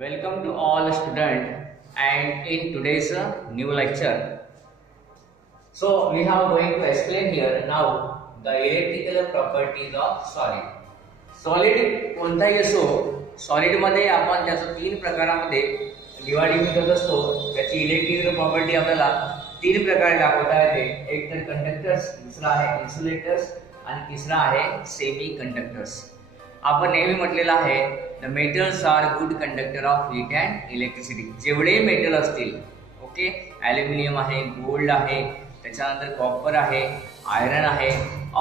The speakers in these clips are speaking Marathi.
Welcome to all students and in today's new lecture. So we are going to explain here now the electrical properties of solid. Solid कोणताही असो, सॉलिड मध्ये आपण त्याचं तीन प्रकारामध्ये डिवाइडिंग करत असतो. त्याची इलेक्ट्रिकल प्रॉपर्टी आपल्याला तीन प्रकारे दाखवता येते. एक तर कंडक्टर्स, दुसरा आहे इन्सुलेटर्स आणि तिसरा आहे सेमी कंडक्टर्स. आपण नेहमी म्हटलेलं आहे the metals are good conductor of heat and electricity. जेवढे मेटल असतील, ओके, ॲल्युमिनियम आहे, गोल्ड आहे, त्याच्यानंतर कॉपर आहे, आयरन आहे,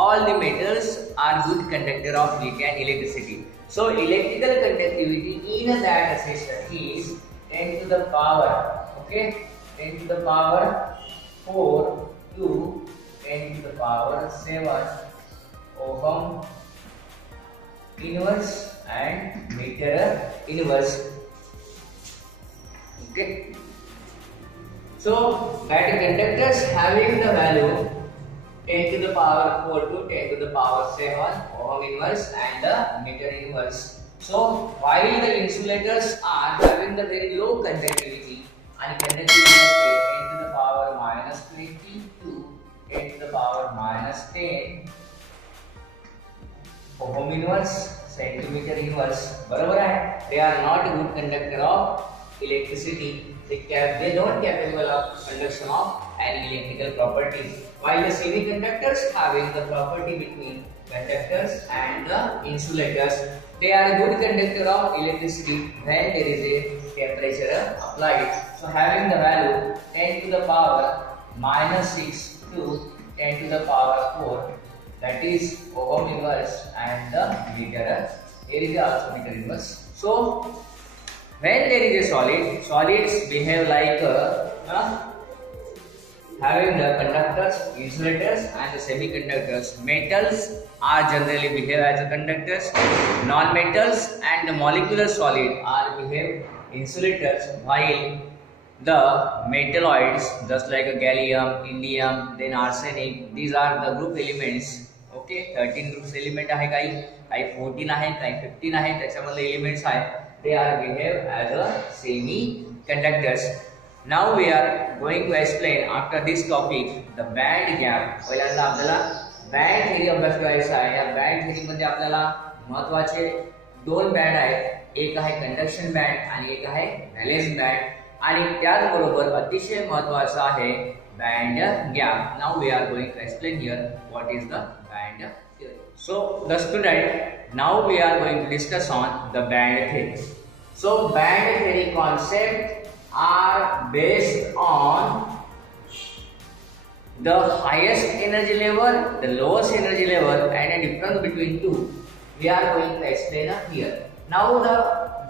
all the metals are good conductor of heat and electricity. So electrical conductivity in that assertion is 10 to the power, okay, 10 to the power 4 to 10 to the power 7 ohm inverse and meter inverse. Okay, so that conductors having the value 10 to the power 4 to 10 to the power 7 ohm inverse and the meter inverse. So while the insulators are having the very low conductivity and conductivity is 10 to the power minus 20 to 10 to the power minus 10 ohm inverse, centimeter inverse, बरोबर आहे. They are not a good conductor of electricity. They don't capable of conduction of any electrical properties. While the semiconductors having the property between conductors and the insulators, they are a good conductor of electricity when there is a temperature applied. So having the value 10 to the power minus 6 to 10 to the power 4, that is ohm inverse and the meter. Here is also meter inverse. So when there is a solid, solids behave like having the conductors, insulators and the semiconductors. Metals are generally behave as a conductors. Non-metals and the molecular solid are behave insulators, while the metalloids, just like a gallium, indium, then arsenic, these are the group elements. Okay, 13 groups element आहे, काही 14 आहे, काही 15 आहे, त्याच्यामध्ये एलिमेंट्स आहेत. They are behave as a semi-conductors. Now we are going to explain after this topic the band gap. पहिल्यांदा आपल्याला बँड थेरी अभ्यास करायचा आहे. या बँड थेरी मध्ये आपल्याला महत्त्वाचे दोन बँड आहेत. एक आहे कंडक्शन बँड आणि एक आहे व्हॅलेन्स बँड. आणि त्याचबरोबर अतिशय महत्त्वाचा आहे band gap. Now we are going to explain here what is the band theory. So the student, now we are going to discuss on the band theory. So band theory concept are based on the highest energy level, the lowest energy level and a difference between two. We are going to explain here. Now the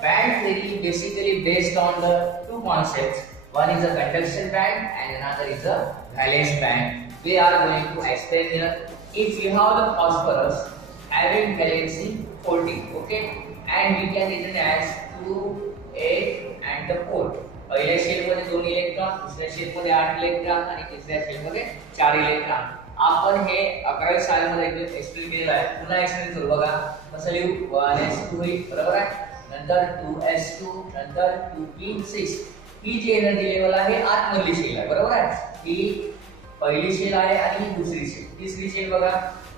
band theory basically based on the two concepts. One is a conduction band and another is a valence band. We are going to explain here. If you have the phosphorus having valency 40, okay, and we can written as 2, 8 and the 4. पहिल्या शेल मध्ये 2 इलेक्ट्रॉन, दुसऱ्या शेल मध्ये 8 इलेक्ट्रॉन आणि तिसऱ्या शेल मध्ये 4 इलेक्ट्रॉन. आपण हे 11वी सालामध्ये एक्सप्लेन केलेलं आहे. पुन्हा एक्सप्लेन करू बघा. कसं लिहू? 1s2 होईल, बरोबर आहे. नंतर 2s2, नंतर 2p6. ही जी एनर्जी लेवल आहे आतमधली शेल आहे, बरोबर आहे. ही पहिली शेल आहे आणि ही दुसरी शेल. तिसरी शेल बघा.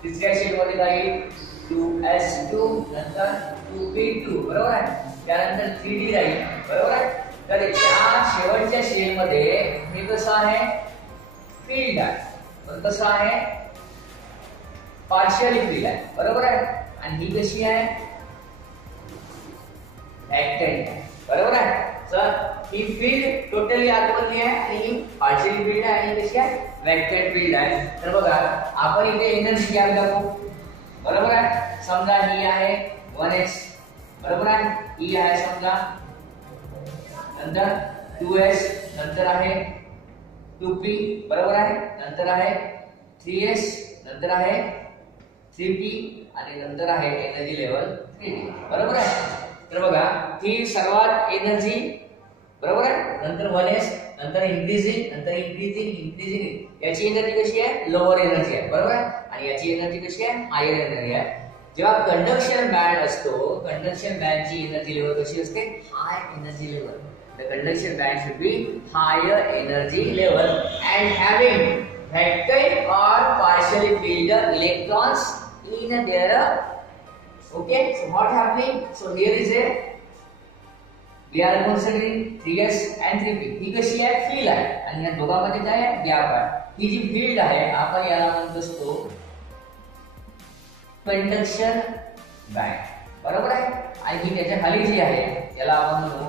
तिसऱ्या शेल मध्ये काय येईल? 2s2, नंतर 2p2, बरोबर आहे. त्यानंतर 3d राहील, बरोबर आहे. तर या शेवटच्या शेल मध्ये हे कसं आहे? फील्ड आहे. पण कसं आहे? पार्शियली फील्ड आहे, बरोबर आहे. आणि ही कशी आहे? व्हॅक्टंट आहे, बरोबर आहे. सर ही फील्ड टोटली आतमधली आहे आणि ही पार्शियली फील्ड आहे आणि कशी आहे? व्हॅक्टंट फील्ड आहे. तर बघा आपण इथे एनर्जी गॅप दाखवू, बरोबर आहे. समजा ही आहे 1s, बरोबर आहे. ही आहे समजा, नंतर 2s, नंतर आहे 2p, बरोबर आहे. नंतर आहे 3s, नंतर आहे 3p आणि नंतर आहे एनर्जी लेवल 3d, बरोबर आहे. तर बघा ही सर्वात एनर्जी, बरोबर आहे. नंतर 1s, नंतर इन्क्रीजिंग, नंतर इन्क्रीजिंग. याची एनर्जी कशी आहे? लोअर एनर्जी आहे, बरोबर आहे. आणि याची एनर्जी कशी आहे? हायर एनर्जी आहे. जेव्हा कंडक्शन बँड असतो, कंडक्शन बँडची एनर्जी लेवल कशी असते? High energy level. The conduction band should be higher energy level and having vacant or partially filled electrons in their. Okay, so what happening? So here is a, we are considering 3s and 3p. ही कशी आहे? फील्ड आहे आणि या दोघांमध्ये काय आहे? गॅप आहे. ही जी फील्ड आहे आपण याला म्हणत असतो कंडक्शन बँड, बरोबर आहे. आणि ही त्याच्या खाली जी आहे याला आपण म्हणू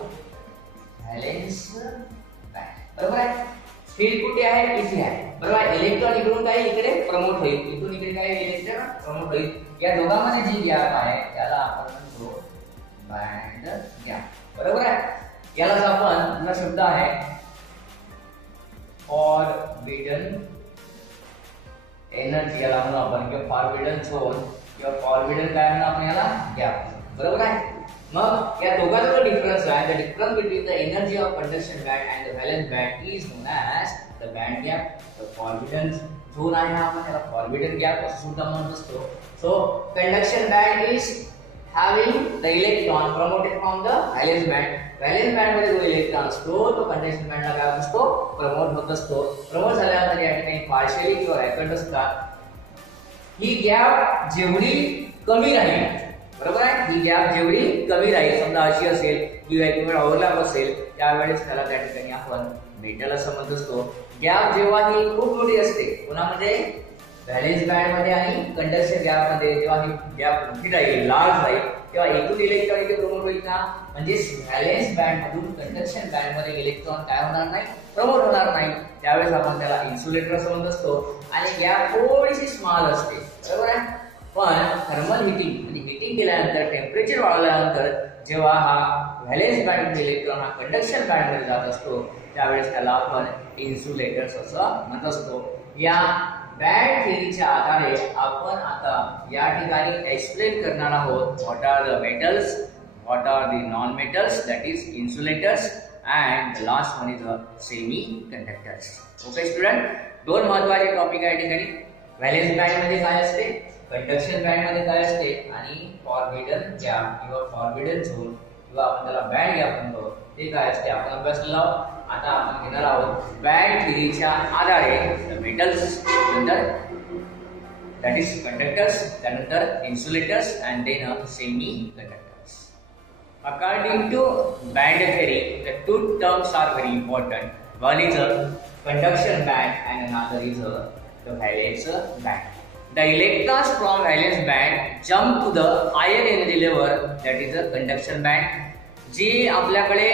व्हॅलेन्स बँड, बरोबर आहे. फील्ड कुठे आहे? इथे आहे, बरोबर. इलेक्ट्रॉन इकडून काय इकडे प्रमोट होईल, इथून इकडे काय इलेक्ट्रॉन प्रमोट होईल. या दोघांमध्ये जी गॅप आहे त्याला आपण म्हणतो बँड गॅप, बरोबर आहे. यालाच आपण दुसरा शब्द आहे फॉरबिडन एनर्जी याला म्हणू आपण, किंवा फॉरबिडन झोन किंवा फॉरबिडन काय म्हणू आपण याला? गॅप, बरोबर आहे. मग या दोघांचा डिफरन्स आहे, the difference between the energy of conduction band and the valence band is known as the band gap. The forbidden zone आहे हा, आपण त्याला फॉरबिडन गॅप असं सुद्धा म्हणत असतो. So conduction band is having the electron promoted from the valence band. Valence band मध्ये जो इलेक्ट्रॉन असतो तो कंडक्शन बँडला काय होत असतो? प्रमोट होत असतो. प्रमोट झाल्यानंतर या ठिकाणी पार्शियली किंवा वॅकंट असतात. ही गॅप जेवढी कमी राहील, बरोबर आहे, ही गॅप जेवढी कमी राहील, समजा अशी असेल किंवा एक वेळ ओव्हरलॅप असेल, त्यावेळेस त्याला त्या ठिकाणी आपण मेटल असं म्हणत असतो. गॅप जेव्हा ही खूप मोठी असते, कोणामध्ये? व्हॅलेन्स बँड मध्ये आणि कंडक्शन गॅप मध्ये, जेव्हा ही गॅप मोठी राहील, लार्ज राहील, तेव्हा एकूण इलेक्ट्रॉन इथे प्रमोट होईल का? म्हणजे व्हॅलेन्स बँड मधून कंडक्शन बँड मध्ये इलेक्ट्रॉन काय होणार नाही? प्रमोट होणार नाही. त्यावेळेस आपण त्याला इन्सुलेटर असं म्हणत असतो. आणि गॅप थोडीशी स्मॉल असते, बरोबर आहे. पण थर्मल हिटिंग म्हणजे हिटिंग केल्यानंतर, टेम्परेचर वाढवल्यानंतर जेव्हा हा व्हॅलेन्स बँड इलेक्ट्रॉन हा कंडक्शन बँड मध्ये जात असतो, त्यावेळेस त्याला आपण इन्सुलेटर्स असं म्हणत असतो. या बँड थिअरीच्या आधारे आपण आता या ठिकाणी एक्सप्लेन करणार आहोत what are the metals, what are the non metals, that is insulators, and the last one is semi conductors. Okay student, दोन महत्त्वाचे टॉपिक आहे ठिकाणी. व्हॅलेन्स बँड मध्ये काय असते, कंडक्शन बँड मध्ये काय असते, आणि फॉरबिडन गॅप किंवा फॉरबिडन झोन किंवा आपण त्याला बँड गॅप म्हणतो ते काय असते आपण अभ्यासलेलो आहोत. आता आपण घेणार आहोत बँड थिअरीच्या आधारे मेटल्स, नंतर दॅट इज कंडक्टर्स, त्यानंतर insulators and then semi conductors. According to band theory the two terms are very important. One is a conduction band and another is the valence band. The electrons from valence band jump to the higher energy level, that is the conduction band. जी आपल्याकडे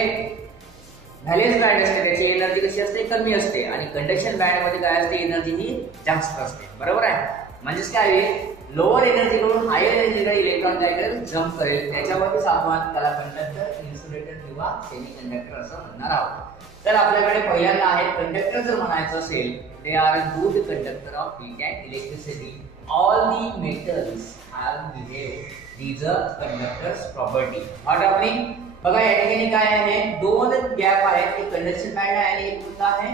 व्हॅलेन्स बँड असते त्याची एनर्जी कशी असते? कमी असते. आणि कंडक्शन बँड मध्ये काय असते? एनर्जी ही जास्त असते, बरोबर आहे. म्हणजेच काय आहे, लोअर एनर्जी कडून हायर एनर्जीकडे इलेक्ट्रॉन काय करेल? जम्प करेल. त्याच्यावरतीच आपण त्याला कंडक्टर, इन्सुलेटर किंवा सेमी कंडक्टर असं म्हणणार आहोत. तर आपल्याकडे पहिल्यांदा आहे कंडक्टर. जर म्हणायचं असेल, they are good conductor of heat and electricity. All the metals have behaved these conductors property. What happening? बघा या ठिकाणी काय आहे, दोन गॅप आहेत, एक कंडक्शन बँड आहे आणि एक कुठला आहे?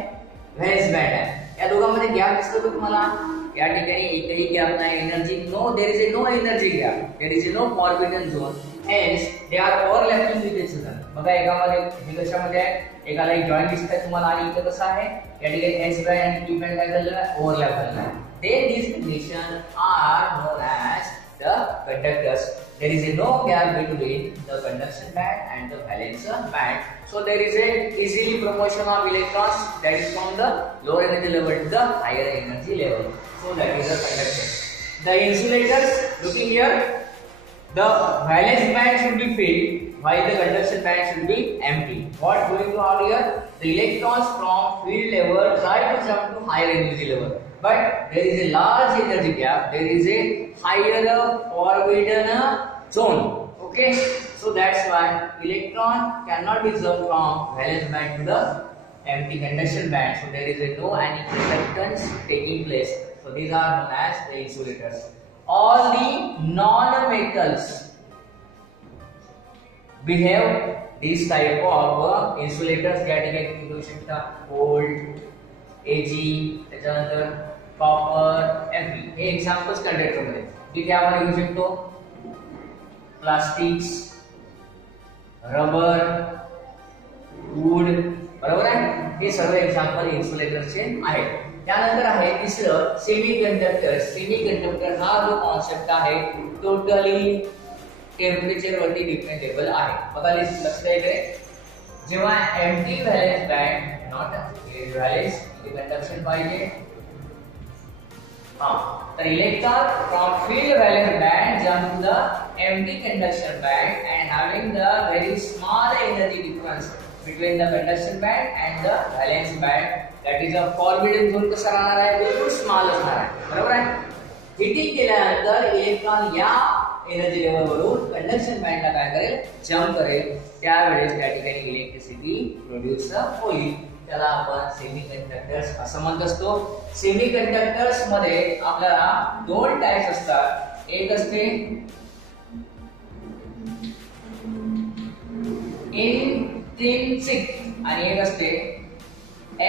व्हॅलेन्स बँड आहे. या दोघांमध्ये गॅप दिसतो का तुम्हाला? या ठिकाणी एकही गॅप नाही. Energy no, there is no energy gap, there is no forbidden zone, hence they are overlapping with each other. बघा एकामध्ये हे कशामध्ये आहे, एकाला एक जॉईंट दिसतंय तुम्हाला आणि इथे कसं आहे, या ठिकाणी एस बँड आणि पी बँड काय झालेलं आहे? ओव्हरलॅप झालेलं आहे. Then these conditions are known as the conductors. There is no gap between the conduction band and the valence band. So there is a easily promotion of electrons, that is from the lower energy level to the higher energy level. So that is the conductor. The insulators, looking here, the valence band should be filled while the conduction band should be empty. What going to out here? The electrons from field level try to jump to higher energy level. But there is a large energy gap, there is a higher forbidden zone. Okay, so that's why electron cannot be jumped from valence band to the empty conduction band. So there is no any conductance taking place. So these are known as the insulators. All the non-metals behave this type of insulators. या ठिकाणी घेऊ शकता गोल्ड, Ag, त्याच्यानंतर कॉपर, Fe हे एक्झाम्पल्स कंडक्टर मध्ये तिथे आपण घेऊ शकतो. प्लास्टिक्स, रबर, वूड, बरोबर आहे. हे सर्व एक्झाम्पल इन्सुलेटरचे आहेत. त्यानंतर आहे तिसरं सेमी कंडक्टर. सेमी कंडक्टर हा जो कॉन्सेप्ट आहे टोटली टेम्परेचर वरती डिपेंडेबल आहे. बघा लक्ष द्या इकडे. जेव्हा empty valence band not valence conduction पाहिजे the electron from filled valence band jump to the empty conduction band and having the very small energy difference between the conduction band and the valence band, that is a forbidden zone. कसा राहणार आहे? बिलकुल स्मॉल असणार आहे. बरोबर आहे. हिटिंग केल्यानंतर इलेक्ट्रॉन या एनर्जी लेवल वरून कंडक्शन बँडला काय करेल? जम्प करेल. त्यावेळेस त्या ठिकाणी इलेक्ट्रिसिटी प्रोड्यूस होईल. त्याला आपण सेमी कंडक्टर्स असं म्हणत असतो. सेमी कंडक्टर्स मध्ये आपल्याला दोन टाइप्स असतात. एक असते इंट्रिन्सिक आणि एक असते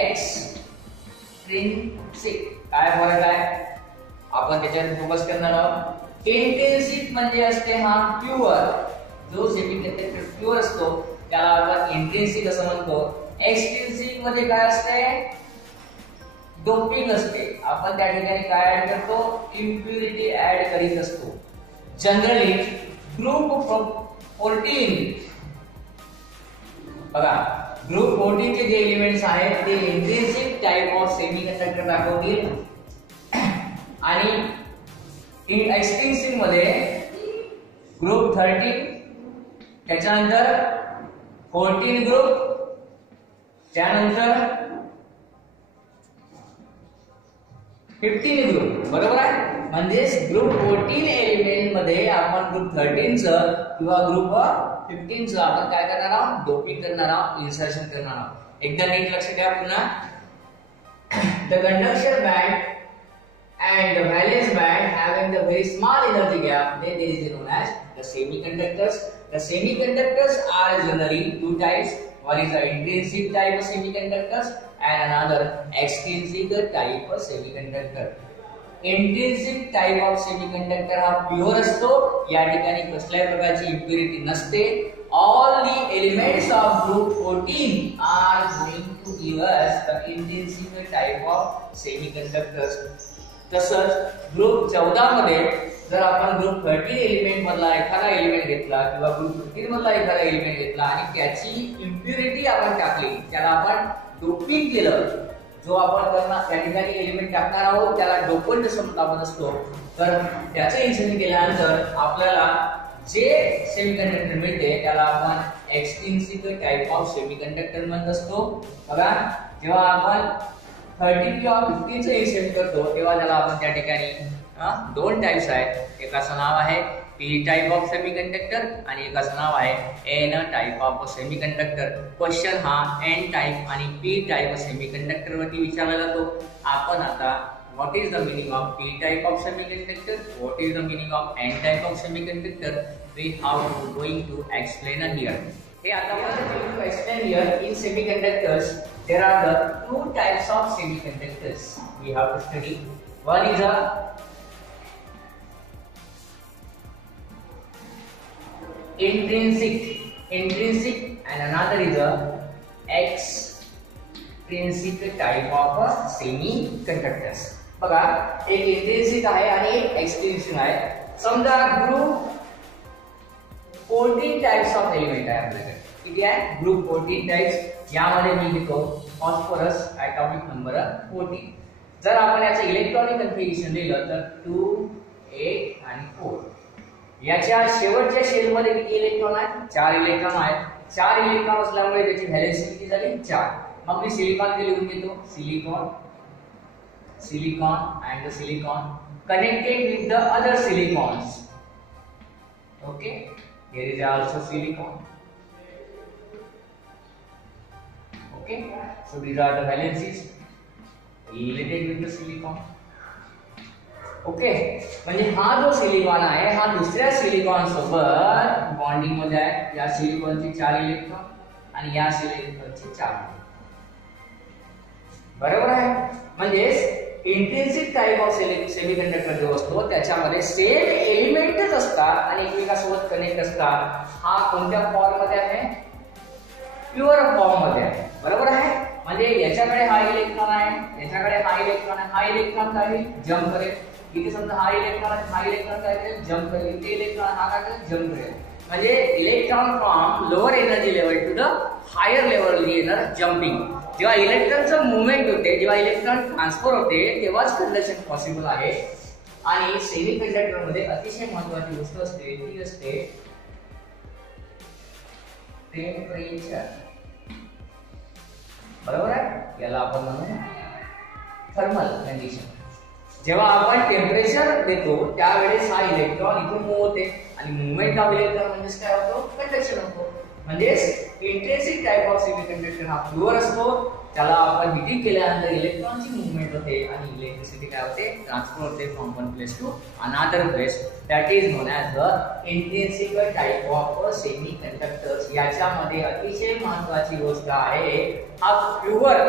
एक्सट्रिन्सिक. काय फरक आहे आपण त्याच्यावर फोकस करणार आहोत. इंट्रिन्सिक म्हणजे असते हा प्युअर, जो सेमी कंडक्टर प्युअर असतो त्याला आपण इंट्रिन्सिक असं म्हणतो. एक्सट्रिन्सिक मध्ये काय असते? डोपिंग असते. आपण त्या ठिकाणी काय ऍड करतो? इम्प्युरिटी ऍड करीत असतो. जनरली ग्रुप 14 बघा, ग्रुप 14 चे जे एलिमेंट्स आहेत ते intrinsic type of semi conductor दाखवतील आणि एक्सट्रिन्सिक मध्ये ग्रुप 13, त्याच्यानंतर 14 ग्रुप, त्यानंतर 15 ग्रुप. बरोबर आहे. म्हणजे ग्रुप 14 एलिमेंट मध्ये आपण ग्रुप 13 चं किंवा ग्रुप 15 चं आपण काय करणार आहोत? डोपिंग करणार आहोत, इन्सर्शन करणार आहोत. एकदा नीट लक्ष द्या पुन्हा. The conduction band and the valence band having the very small energy gap, then there is known as the semiconductors. The semiconductors are generally two types. One is the intrinsic type of semiconductors and another extrinsic type of semiconductor. Intrinsic type of semiconductor हा प्युअर असतो. या ठिकाणी कसल्याही प्रकारची इम्प्युरिटी नसते. All the elements of group 14 are going to give us the intrinsic type of semiconductors. तसंच ग्रुप 14 मध्ये जर आपण ग्रुप 13 एलिमेंट मधला एखादा एलिमेंट घेतला किंवा ग्रुप 15 मधला एखादा एलिमेंट घेतला आणि त्याची इम्प्युरिटी आपण टाकली, त्याला आपण डोपिंग केलं, जो आपण करणार त्या ठिकाणी एलिमेंट टाकणार आहोत त्याला डोपंट असं आपण असतो. तर त्याचं इन्सर्शन केल्यानंतर आपल्याला जे सेमीकंडक्टर मिळते त्याला आपण एक्सट्रिन्सिक टाइप ऑफ सेमीकंडक्टर म्हणत असतो. बघा, जेव्हा आपण 13 किंवा 15 चं इन्सर्ट करतो तेव्हा त्याला आपण त्या ठिकाणी दोन टाइप्स आहेत. एकाचं नाव आहे पी टाइप ऑफ सेमीकंडक्टर आणि एकाचं नाव आहे N type of semiconductor. Question हा एन टाइप आणि पी टाइप सेमीकंडक्टर वरती विचारला जातो. आपण आता what is the meaning of p type of semiconductor, what is the meaning of n type of semiconductor, we have going to explain here. Hey, आता आपण going to explain here. In semiconductors there are the two types of semiconductors we have to study. One is a intrinsic and another is a extrinsic type of semiconductors. बघा, एक इंट्रिन्सिक आहे आणि एक एक्सट्रिन्सिक आहे. समजा ग्रुप 14 टाइप्स ऑफ एलिमेंट आहे आपल्याकडे. किती आहे? Group 14 types. यामध्ये मी घेतो फॉस्फरस ॲटॉमिक नंबर 14. जर आपण याचं इलेक्ट्रॉनिक कन्फिगरेशन लिहिलं तर 2, 8 आणि 4. याच्या शेवटच्या शेल मध्ये किती इलेक्ट्रॉन आहेत? 4 इलेक्ट्रॉन आहेत. 4 इलेक्ट्रॉन असल्यामुळे त्याची व्हॅलेन्सी किती झाली? 4. मग मी सिलिकॉन लिहून घेतो. silicon and the silicon connected with the other silicons. Okay, here is also silicon. Okay, so these are the valencies related with the silicon. Okay, म्हणजे हा जो सिलिकॉन आहे हा दुसऱ्या सिलिकॉन सोबत बॉन्डिंग मध्ये आहे. या सिलिकॉनचे 4 इलेक्ट्रॉन आणि या सिलिकॉनचे 4. बरोबर आहे. म्हणजे इंट्रिन्सिक टाइप ऑफ सेमीकंडक्टर जो असतो त्याच्यामध्ये सेम एलिमेंटच असतात आणि एकमेकांसोबत कनेक्ट असतात. हा कोणत्या फॉर्म मध्ये आहे? प्युअर फॉर्म मध्ये आहे. बरोबर आहे. म्हणजे याच्याकडे हा इलेक्ट्रॉन आहे, याच्याकडे हा इलेक्ट्रॉन आहे. हा इलेक्ट्रॉन काय होईल? जंप करेल. इथे समजा हा इलेक्ट्रॉन आहे, हा इलेक्ट्रॉन काय करेल? जंप करेल. इथे इलेक्ट्रॉन हा काय करेल? जंप करेल. म्हणजे electron from lower energy level to the higher level येणार जंपिंग. जेव्हा इलेक्ट्रॉनचं मुवमेंट होते, जेव्हा इलेक्ट्रॉन ट्रान्सफर होते, तेव्हाच कंडक्शन पॉसिबल आहे. आणि सेमीकंडक्टर मध्ये अतिशय महत्त्वाची गोष्ट असते ती असते टेम्परेचर. बरोबर आहे. याला आपण म्हणू थर्मल कंडिशन. जेव्हा आपण टेम्परेचर देतो त्यावेळेस हा इलेक्ट्रॉन इथून मूव्ह होते आणि मूवमेंट ऑफ इलेक्ट्रॉन म्हणजे काय होतो? कंडक्शन होतो. म्हणजे इंट्रिन्सिक टाइप ऑफ सेमीकंडक्टर हा प्युअर असतो. त्याला आपण हिटिंग केल्यानंतर इलेक्ट्रॉनची मूवमेंट होते आणि इलेक्ट्रिसिटी काय होते? ट्रान्सफर होते from one place to another place. That is known as the intrinsic type of semiconductors. याच्यामध्ये अतिशय महत्त्वाची गोष्ट आहे, हा प्युअर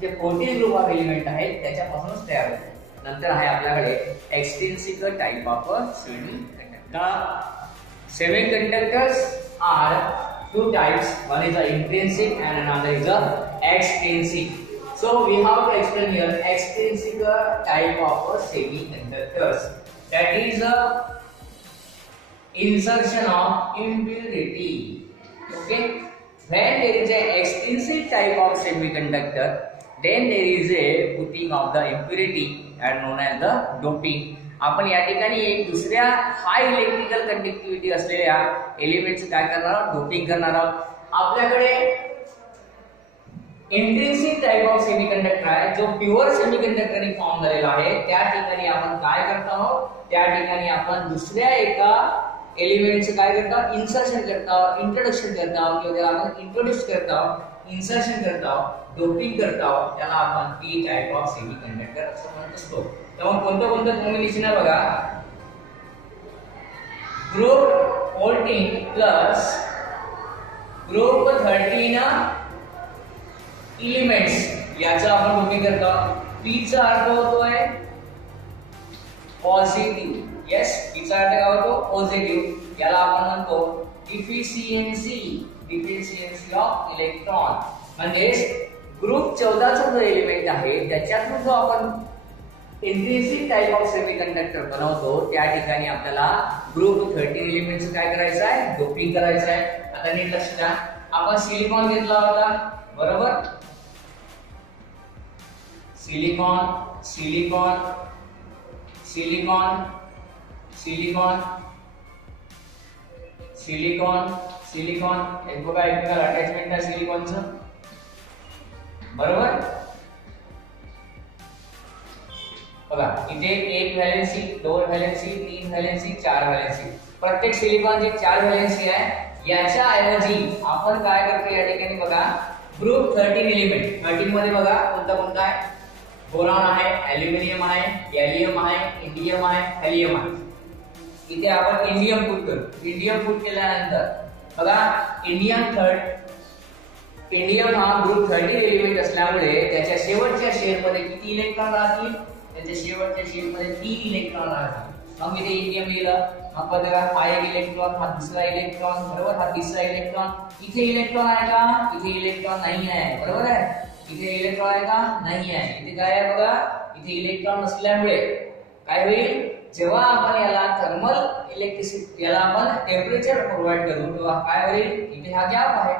जे 40 ग्रुप ऑफ एलिमेंट आहेत त्याच्यापासूनच तयार होतो. नंतर आहे आपल्याकडे extrinsic type of semiconductor. Semiconductors are two types. One is the intrinsic and another is the extrinsic. So we have to explain here extrinsic type of semiconductors. That is insertion of impurity. Okay. When there is a extrinsic type of semiconductor, then there is a putting of the impurity and known as the doping. आपण या ठिकाणी एक दुसऱ्या हाय इलेक्ट्रिकल कंडक्टिव्हिटी असलेल्या एलिमेंटचं काय करणार आहोत? डोपिंग करणार आहोत. आपल्याकडे इंट्रिन्सिक टाइप ऑफ सेमीकंडक्टर आहे जो प्युअर सेमीकंडक्टरने फॉर्म झालेला आहे. त्या ठिकाणी आपण काय करत आहोत? त्या ठिकाणी आपण दुसऱ्या एका एलिमेंटचं काय करत आहोत? इन्सर्शन करत आहोत, इंट्रोडक्शन करत आहोत किंवा त्याला आपण इंट्रोड्यूस करत आहोत, इन्सर्शन करत आहोत, डोपिंग करत आहोत. त्याला आपण पी टाइप ऑफ सेमीकंडक्टर असं म्हणत असतो. तेव्हा कोणतं कॉम्बिनेशन आहे बघा? ग्रुप 14 प्लस ग्रुप 13 एलिमेंट्स याचा आपण डोपिंग करतो. पी चा अर्थ होतोय पॉझिटिव्ह. यस, पी चा अर्थ काय होतो? पॉझिटिव्ह. याला आपण म्हणतो डिफिशियन्सी ऑफ इलेक्ट्रॉन. म्हणजे ग्रुप 14 चा जो एलिमेंट आहे त्याच्यातून जो आपण इंट्रिन्सिक टाइप ऑफ सेमीकंडक्टर बनवतो त्या ठिकाणी आपल्याला ग्रुप 13 एलिमेंट्स काय करायचं आहे? डोपिंग करायचं आहे. आता नीट लक्ष द्या. आपण सिलिकॉन घेतला होता, बरोबर? Silicon silicon silicon silicon silicon silicon एक बघा एकमेकाला अटॅचमेंट आहे सिलिकॉनचं, बरोबर? बघा इथे एक व्हॅलेन्सी, दोन व्हॅलेन्सी, तीन व्हॅलेन्सी, चार व्हॅलेन्सी. प्रत्येक सिलिकॉनची 4 व्हॅलेन्सी आहे. याच्या ऐवजी आपण काय करतो या ठिकाणी बघा ग्रुप 13 एलिमेंट. 13 मध्ये बघा कोणता कोणता आहे? बोरॉन आहे, ॲल्युमिनियम आहे, गॅलियम आहे, इंडियम आहे, हेलियम आहे. इथे आपण इंडियम पुट करू. इंडियम पुट केल्यानंतर बघा इंडियम हा ग्रुप 13 एलिमेंट असल्यामुळे त्याच्या शेवटच्या शेअर मध्ये किती इलेक्ट्रॉन राहतील? त्याच्या शेवटच्या शेअर मध्ये 3 इलेक्ट्रॉन राहतील. मग इथे इंडियम लिहिलं. मग बघा हा एक इलेक्ट्रॉन, हा दुसरा इलेक्ट्रॉन, बरोबर? हा तिसरा इलेक्ट्रॉन. इथे इलेक्ट्रॉन आहे का? इथे इलेक्ट्रॉन नाही आहे, बरोबर आहे? इथे इलेक्ट्रॉन आहे का? नाही आहे. इथे काय आहे बघा? इथे इलेक्ट्रॉन नसल्यामुळे काय होईल? जेव्हा आपण याला थर्मल इलेक्ट्रिसिटी याला आपण टेम्परेचर प्रोव्हाइड करू तेव्हा काय होईल? इथे हा गॅप आहे.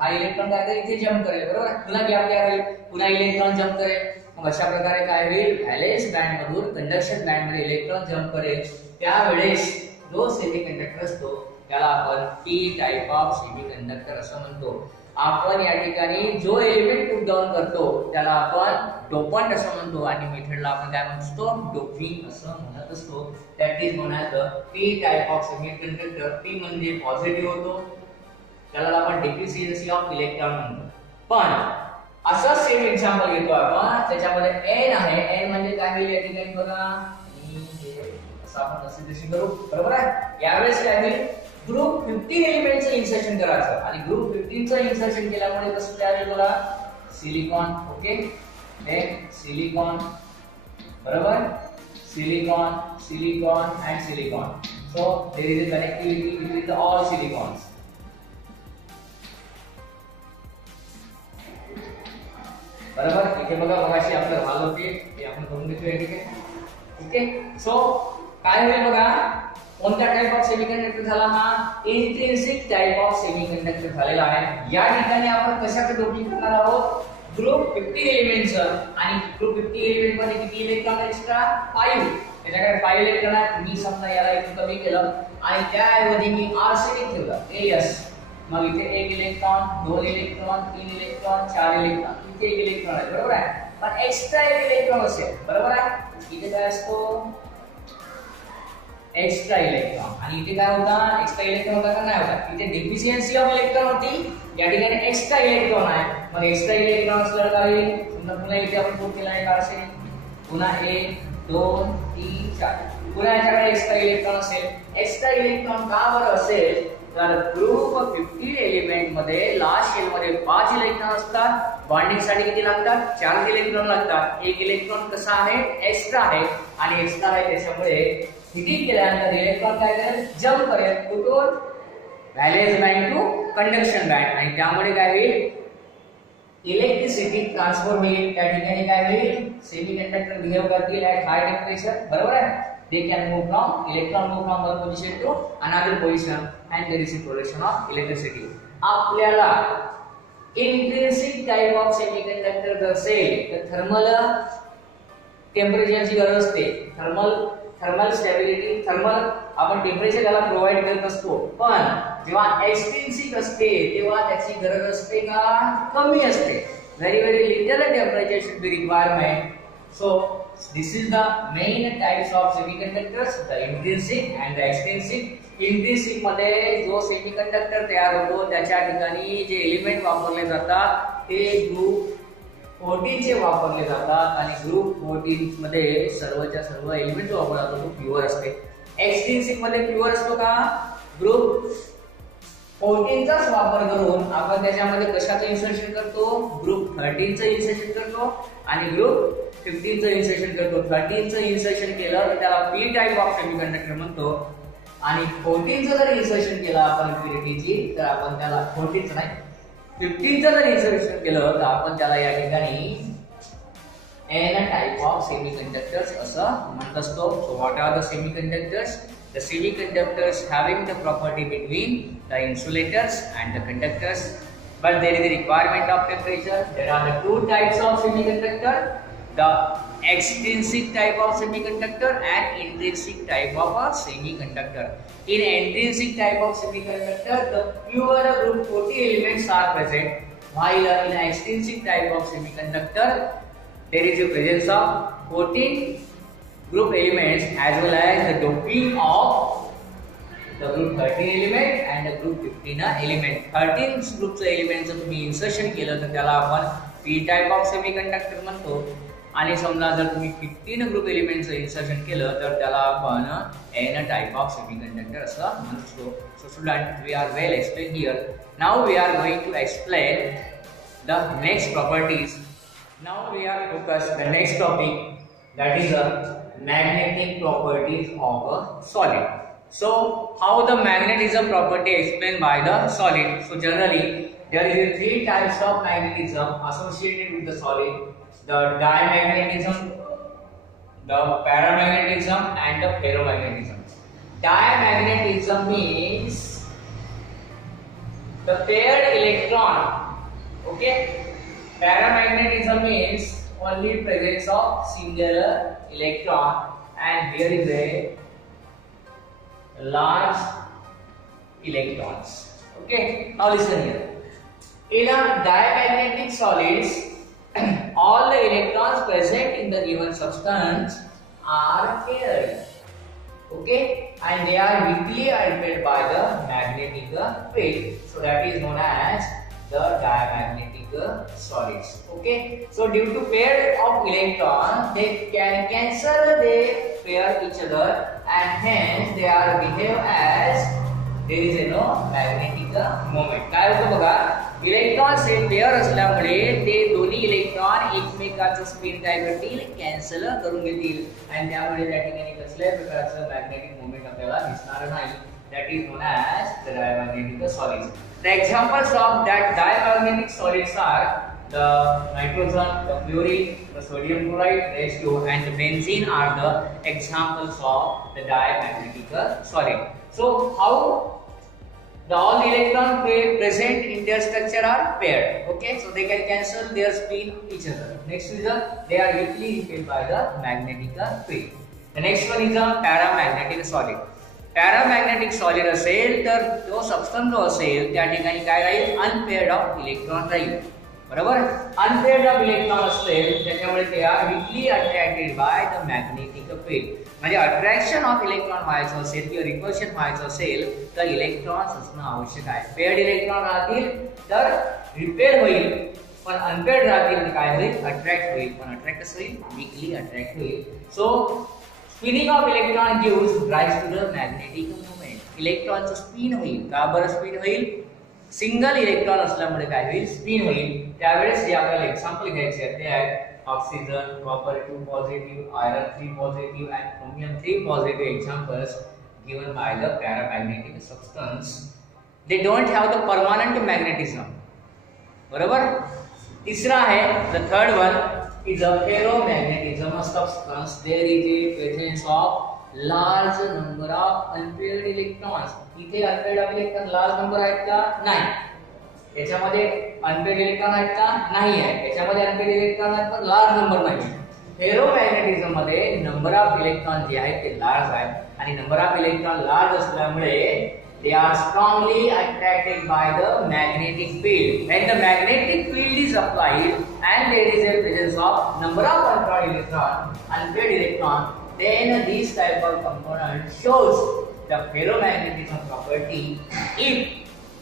हा इलेक्ट्रॉन काय करेल? इथे जंप करेल, बरोबर? पुन्हा गॅप तयार होईल, पुन्हा इलेक्ट्रॉन जंप करेल. मग अशा प्रकारे काय होईल? व्हॅलेन्स बँड मधून कंडक्शन बँड मध्ये इलेक्ट्रॉन जंप करेल. त्यावेळेस जो सेमीकंडक्टर असतो त्याला आपण पी टाइप ऑफ सेमीकंडक्टर असं म्हणतो. आपण या ठिकाणी जो एलिमेंट पुट डाऊन करतो त्याला आपण डोपंट असं म्हणतो आणि मेथडला आपण काय म्हणतो? डोपिंग असं म्हणत असतो. That is known as the P type of semiconductor. P म्हणजे पॉझिटिव्ह होतो, त्याला आपण डिफिशियन्सी ऑफ इलेक्ट्रॉन म्हणतो. पण असं सेम एक्झाम्पल घेतो आपण, त्याच्यामध्ये एन आहे. एन म्हणजे काय होईल या ठिकाणी बघा? असं आपण असे तशी करू, बरोबर आहे? यावेळेस काय होईल? ग्रुप 15 एलिमेंटचं इन्सर्शन करायचं आणि ग्रुप 15चं इन्सर्शन केल्यामुळे कसं तयार होईल बघा? सिलिकॉन. ओके, देन सिलिकॉन बरोबर, silicon, silicon and silicon. So there is a connectivity between the all silicons. बरोबर, इथे बघा मगाशी आपलं झालं होते ते आपण करून घेतोय. ठीक आहे, ओके. सो काय होईल बघा, कोणत्या टाइप ऑफ सेमीकंडक्टर झाला हा, इंट्रिन्सिक टाइप ऑफ सेमीकंडक्टर झालेला आहे. या ठिकाणी आपण कशाचं डोपिंग करणार आहोत, ग्रुप 50 एलिमेंट्स आणि ग्रुप 50 एलिमेंट मध्ये किती इलेक्ट्रॉन एक्स्ट्रा, 5. त्याच्याकडे 5 इलेक्ट्रॉन आहे. मी समजा याला एक कमी केलं आणि त्याऐवजी मी आर्सेनिक ठेवलं AS, मग इथे 1 इलेक्ट्रॉन, 2 इलेक्ट्रॉन, 3 इलेक्ट्रॉन, 4 इलेक्ट्रॉन, इथे 1 इलेक्ट्रॉन आहे. बरोबर आहे, पण एक्स्ट्रा 1 इलेक्ट्रॉन असेल. बरोबर आहे, इथे काय असतो, एक्स्ट्रा इलेक्ट्रॉन. आणि इथे काय होता, एक्स्ट्रा इलेक्ट्रॉन होता का नाही होता, इथे डिफिशियन्सी ऑफ इलेक्ट्रॉन होती, या ठिकाणी एक्स्ट्रा इलेक्ट्रॉन आहे. मग एक्स्ट्रा इलेक्ट्रॉन असल्यावर काय होईल, समजा पुन्हा इथे आपण कोड केला आहे आर्सेनिक, पुन्हा 1 2 3 4, पुन्हा याच्याकडे एक्स्ट्रा इलेक्ट्रॉन असेल. एक्स्ट्रा इलेक्ट्रॉन का बरं असेल, तर ग्रुप 50 एलिमेंट मध्ये लास्ट शेल मध्ये 5 इलेक्ट्रॉन असतात. बॉन्डिंग साठी किती लागतात, 4 इलेक्ट्रॉन लागतात. 1 इलेक्ट्रॉन कसा आहे, एक्स्ट्रा आहे, आणि एक्स्ट्रा आहे त्याच्यामुळे हिटिंग केल्यानंतर इलेक्ट्रॉन काय करेल, जम्प करेल कुठून, valence band to conduction band, आणि त्यामुळे काय होईल, इलेक्ट्रिसिटी ट्रान्सफर होईल. त्या ठिकाणी काय होईल, सेमीकंडक्टर बिहेव करतील ऍट हाय टेम्परेचर. बरोबर आहे, they can move from electron move from one position to another position and there is a production of electricity. आपल्याला इंट्रिन्सिक टाइप ऑफ सेमीकंडक्टर जर असेल तर थर्मल टेम्परेचरची गरज असते. थर्मल स्टॅबिलिटी, थर्मल आपण टेम्परेचर त्याला प्रोव्हाइड करत असतो, पण जेव्हा एक्सट्रिन्सिक असते तेव्हा त्याची गरज असते का, कमी असते. Very little temperature should be requirement. So this is the main types of semiconductors, the intrinsic and the extrinsic. Intrinsic मध्ये जो सेमीकंडक्टर तयार होतो त्याच्या ठिकाणी जे एलिमेंट वापरले जातात ते ग्रुप 14 चे वापरले जातात, आणि ग्रुप 14 मध्ये सर्वच्या सर्व एलिमेंट जो वापरला जातो तो प्युअर असते. एक्सट्रिन्सिक मध्ये प्युअर असतो का, ग्रुप 14 चाच वापर करून आपण त्याच्यामध्ये कशाचं इन्सर्शन करतो, ग्रुप 13 चं इन्सर्शन करतो आणि ग्रुप 15 चं इन्सर्शन करतो. 13 चं इन्सर्शन केलं तर त्याला पी टाइप ऑफ सेमीकंडक्टर म्हणतो, आणि 14 चं जर इन्सर्शन केलं आपण प्युरिटीची तर आपण त्याला 14 चं नाही 15 चं जर इन्सर्शन केलं तर आपण त्याला या ठिकाणी एन टाइप ऑफ सेमीकंडक्टर्स असं म्हणत असतो. So what are the semiconductors, the semiconductors having the property between the insulators and the conductors, but there is a requirement of temperature. There are the two types of semiconductor, the extrinsic type of semiconductor and intrinsic type of a semiconductor. In intrinsic type of semiconductor the pure group 40 elements are present, while in extrinsic type of semiconductor there is a presence of 14 group elements as well as the doping of the group 13 element and the group 15 element. 13 group element जर तुम्ही इन्सर्शन केलं तर त्याला आपण p टाइप ऑफ सेमीकंडक्टर म्हणतो, आणि समजा जर तुम्ही 15 ग्रुप एलिमेंटचं इन्सर्शन केलं तर त्याला आपण n टाइप ऑफ सेमीकंडक्टर असं म्हणतो. So student, we are well explain here. Now we are going to explain the next properties. Now we are focus the next topic, that is a magnetic properties of a solid. So how the magnetism property explained by the solid? So generally there is 3 types of magnetism associated with the solid: the diamagnetism, the paramagnetism and the ferromagnetism. Diamagnetism means the paired electron, okay. Paramagnetism means only presence of singular electron, and here is a large electrons. Okay, now listen here. In a diamagnetic solids, all the electrons present in the given substance are paired. Okay, and they are weakly repelled by the magnetic field. So that is known as the diamagnetic solids. Okay, so due to pair of electrons, they can cancel, they pair each other, and hence they are behave as there is no magnetic moment. काय होतं बघा, इलेक्ट्रॉन हे पेअर असल्यामुळे ते दोन्ही इलेक्ट्रॉन एकमेकांचं स्पिन काय करतील, कॅन्सल करून घेतील आणि त्यामुळे त्या ठिकाणी कसल्याही प्रकारचं मॅग्नेटिक मोमेंट आपल्याला दिसणार नाही. That is known as the diamagnetic solids. The examples of that diamagnetic solids are the nitrogen, the fluorine, the sodium chloride, the H2O, and the benzene are the examples of the diamagnetic solid. So how all the electrons present in their structure are paired. Okay, so they can cancel their spin each other. Next is they are weakly repelled by the magnetic field. The next one is a paramagnetic solid. Paramagnetic solid असेल तर तो सबस्टन्स जो असेल त्या ठिकाणी काय राहील, अनपेअर्ड ऑफ इलेक्ट्रॉन राहील. बरोबर, अनपेअर्ड ऑफ इलेक्ट्रॉन असेल त्याच्यामुळे ते are weakly attracted by the magnetic field. म्हणजे अट्रॅक्शन ऑफ इलेक्ट्रॉन व्हायचं असेल किंवा रिपल्शन व्हायचं असेल तर इलेक्ट्रॉन्स असणं आवश्यक आहे. पेअर्ड इलेक्ट्रॉन राहतील तर रिपेअर होईल, पण अनपेअर्ड राहतील तर काय होईल, अट्रॅक्ट होईल. पण अट्रॅक्ट कसं होईल, वीकली अट्रॅक्ट होईल. So spinning of electron gives rise to the magnetic moment. इलेक्ट्रॉनचं स्पिन होईल. का बरं स्पिन होईल, सिंगल इलेक्ट्रॉन असल्यामुळे काय होईल, स्पिन होईल. त्यावेळेस जे आपल्याला एक्झाम्पल घ्यायचे ते आहेत oxygen, copper 2 positive, iron 3 positive and chromium 3 positive examples given by the paramagnetic substance. They don't have the permanent magnetism. बरोबर. तिसरा आहे the third one is a ferromagnetism substance. There is a presence of large number of unpaired electrons. इथे unpaired इलेक्ट्रॉन लार्ज नंबर आहेत का, नाही. याच्यामध्ये unpaired इलेक्ट्रॉन आहेत का, नाही आहे. याच्यामध्ये unpaired इलेक्ट्रॉन आहेत पण लार्ज नंबर नाही. फेरोमॅग्नेटिझम मध्ये नंबर ऑफ इलेक्ट्रॉन जे आहेत ते लार्ज आहेत आणि नंबर ऑफ इलेक्ट्रॉन लार्ज असल्यामुळे they are strongly attracted by the magnetic field. When the magnetic field is applied and there is a presence of number of unpaired electron, then this type of component shows the ferromagnetism property. If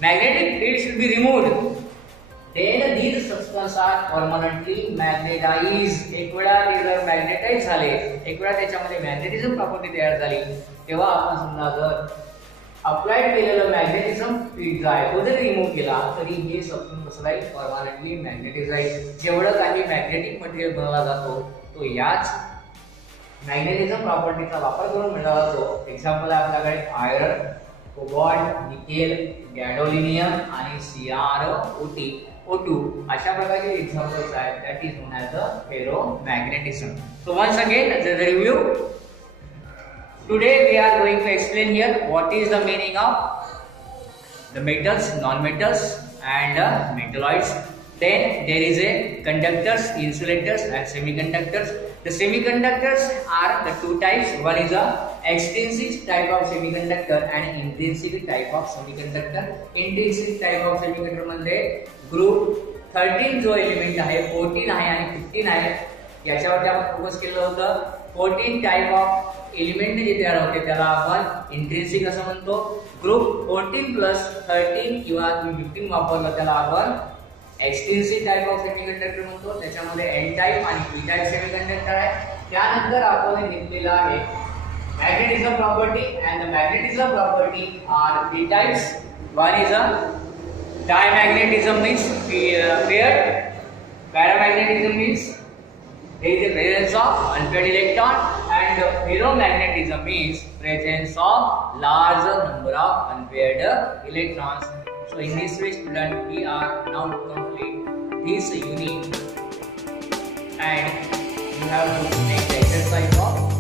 magnetic field should be removed, then these substances are permanently magnetized. एक वेळा ते जर मॅग्नेटाइज झाले, एक वेळा त्याच्यामध्ये मॅग्नेटिझम प्रॉपर्टी तयार झाली, तेव्हा आपण समजा जर अप्लाइड केलेलं मॅग्नेटिझम फील्ड जो आहे तो जरी रिमूव्ह केला तरी हे सबस्टन्स कसं राहील, परमनंटली मॅग्नेटाइज राहील. जेवढं काही मॅग्नेटिक मटेरियल बनवला जातो तो याच मॅग्नेटिझम प्रॉपर्टीचा वापर करून मिळवला जातो. एक्झाम्पल आहे आपल्याकडे आयरन, कोबाल्ट, निकेल, गॅडोलिनियम आणि CrO2 अशा प्रकारचे एक्झाम्पल्स आहेत. That is known as the ferromagnetism. So once again the review. Today we are going to explain here what is the meaning of the metals, non-metals and metalloids. Then there is a conductors, insulators and semiconductors. The semiconductors are the two types. One is a extrinsic type of semiconductor and intrinsic type of semiconductor. Intrinsic type of semiconductor मध्ये group 13 जो एलिमेंट आहे 14 आहे आणि 15 आहे. याच्यावरती आपण फोकस केलं होतं. 14 टाइप ऑफ एलिमेंट जे तयार होते त्याला आपण इंट्रिन्सिक असं म्हणतो. ग्रुप 14 प्लस 13 किंवा 15 वापरलं त्याला आपण एक्सट्रिन्सिक टाइप ऑफ सेमीकंडक्टर म्हणतो. त्याच्यामध्ये एन टाइप आणि पी टाइप सेमीकंडक्टर आहे. त्यानंतर आपण निघलेला आहे magnetism property and the magnetism property are three types. One is a diamagnetism means paired. Paramagnetism means there is a presence of unpaired electron, and ferromagnetism means presence of larger number of unpaired electrons. So in this way, student, we are now to complete this unit, and you have to make the exercise of